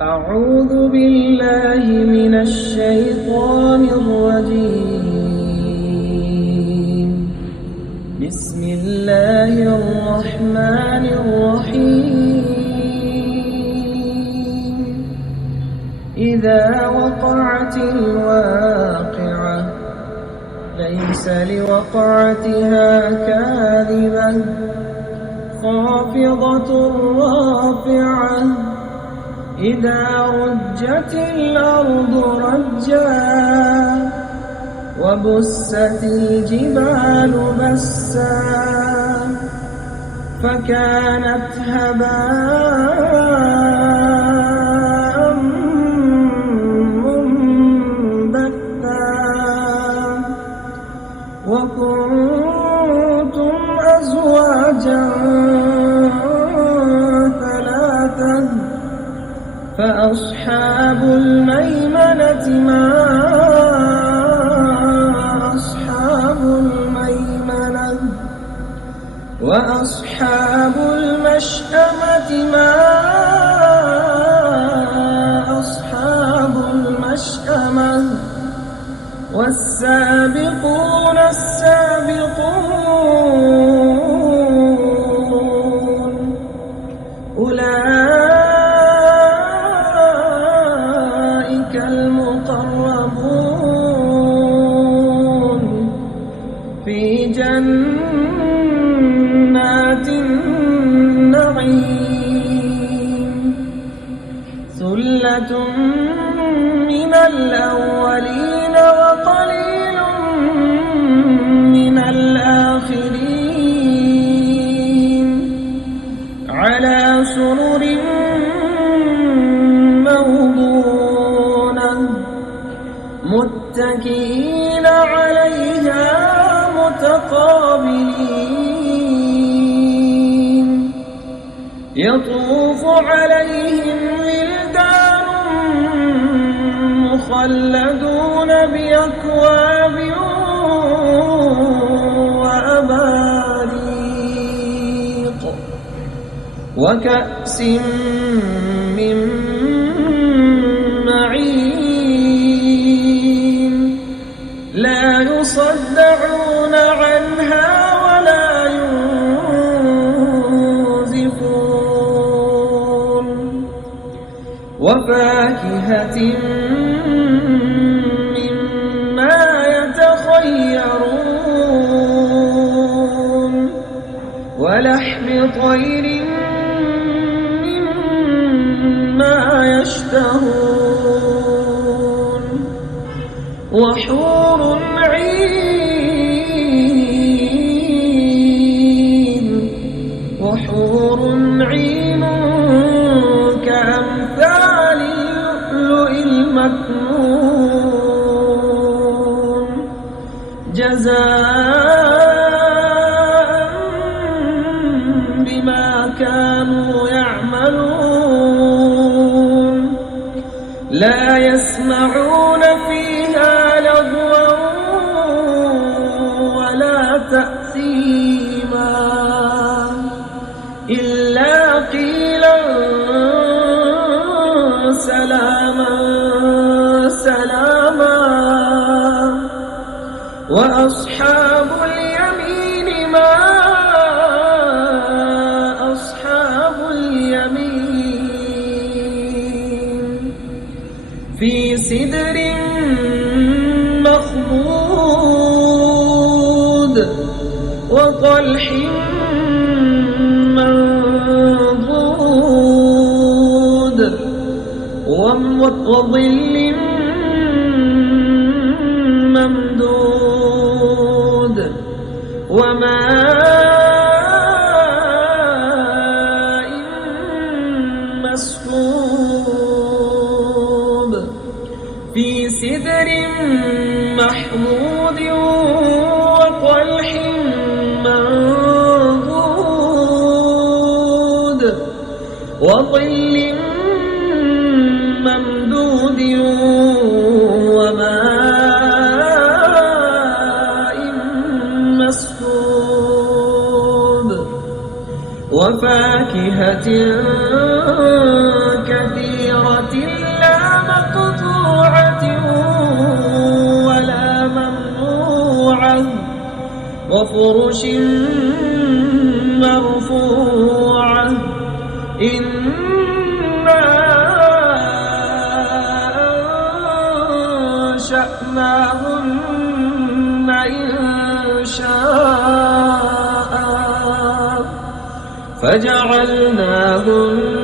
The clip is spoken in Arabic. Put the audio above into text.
أعوذ بالله من الشيطان الرجيم. بسم الله الرحمن الرحيم. إذا وقعت الواقعة ليس لوقعتها كاذبة خافضة رافعة إذا رجت الأرض رجا وبست الجبال بسا فكانت هباء منبثا وكنتم أزواجا ثلاثا فأصحاب الميمنة ما أصحاب الميمنة وأصحاب المشأمة ما أصحاب المشأمة والسابقون السابقون أولئك المقربون في جنات النعيم ثلة من الأولين وقليل من الآخرين على سرر موضونة متكئين عليها متقابلين يطوف عليهم ولدان مخلدون بأكواب وأباريق وكأس من معين لا يصدعون عنها ولا ينزفون وفاكهة مما يتخيرون ولحم طير مما يشتهون وحور عين كأمثال اللؤلؤ المكنون جزاء بما كانوا يعملون لا يسمعون فيها لغوا ولا تأثيما إلا قيلا سلاما سلاما وأصحاب اليمين ما أصحاب اليمين في سدر مخضود وطلح منضود وظل ممدود وماء مسكوب في سدر محمود وطلح منضود وظل ممدود وماء مسكوب وفاكهة كثيرة خافضة لا مقطوعة ولا ممنوعة وفرش مرفوعة إنا أنشأناهن إنشاء فجعلناهن